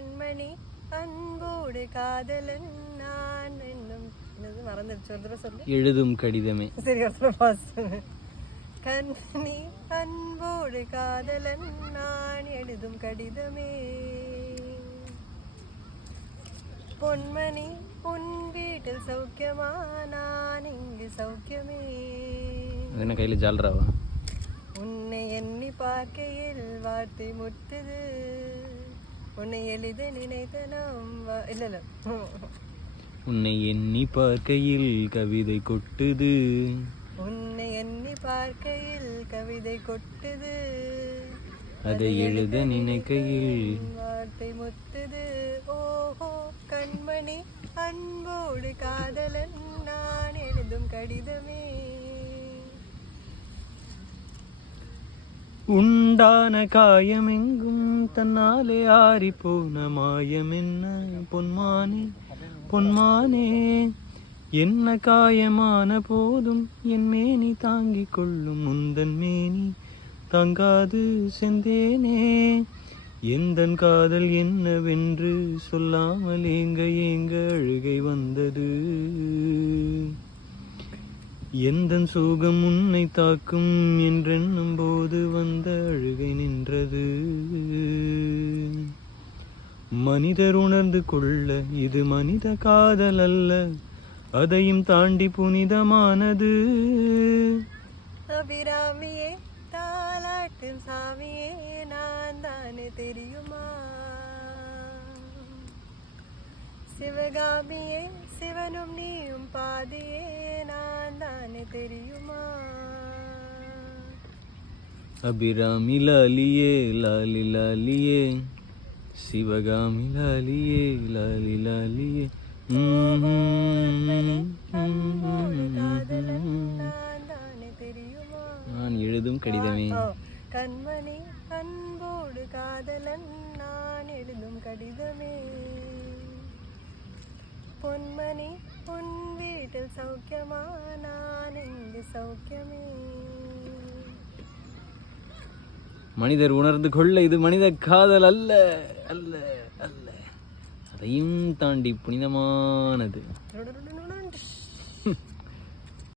கண்மணி அன்போடு காதலன் நான் என்னும் மறந்துடுச்சு ஒரு தடவை சொல்லு. எழுதும் கடிதமே. சரி ஒரு தடவை பாஸ். கண்மணி அன்போடு காதலன் நான் எழுதும் கடிதமே. பொன்மணி உன் வீட்டில் சௌக்கியமா நான் இங்கு சௌக்கியமே. என்ன கையில ஜால்ராவா? உன்னை எண்ணி பார்க்கையில் வார்த்தை முட்டுது, உன்னை எளித நினைத்த நாம் இல்ல உன்னை எண்ணி பார்க்கையில் கவிதை கொட்டுது, உன்னை எண்ணி பார்க்கையில் கவிதை கொட்டுது, அதை எழுத நினைக்கையில் வார்த்தை முட்டுது. ஓஹோ கண்மணி அன்போடு காதலன் நான் எழுதும் கடிதமே. உண்டான காயமெங்கும் தன்னாலே ஆறி போன மாயம் என்ன பொன்மானே பொன்மானே. என்ன காயமான போதும் என் மேனி தாங்கிக் கொள்ளும் முந்தன் மேனி தாங்காது செந்தேனே. எந்தன் காதல் என்னவென்று சொல்லாமல் ஏங்க ஏங்க அழுகை வந்தது. எந்தன் சோகம் உன்னை தாக்கும் என்றெண்ணும் போது வந்த அழுகை நின்றது. மனிதர் உணர்ந்து கொள்ள இது மனித காதல் அல்ல, அதையும் தாண்டி புனிதமானது. அபிராமியே தாலாட்டும் சாமியே நான் தானே தெரியுமா. சிவகாமியே சிவனும் நீயும் பாதியே நான் தானே தெரியுமா. அபிராமி லாலியே லாலி லாலியே, சிவகாமி லாலியே லாலி லாலியே. நான் எழுதும் கடிதமே. கண்மணி அன்போடு காதலன் நான் எழுதும் கடிதமே. பொன்மணி உன் வீட்டில் சௌக்கியமா நான் இங்கு சௌக்கியமே. மனிதர் உணர்ந்து கொள்ள இது மனித காதல் அல்ல அல்ல அல்ல, அதையும் தாண்டி புனிதமானது.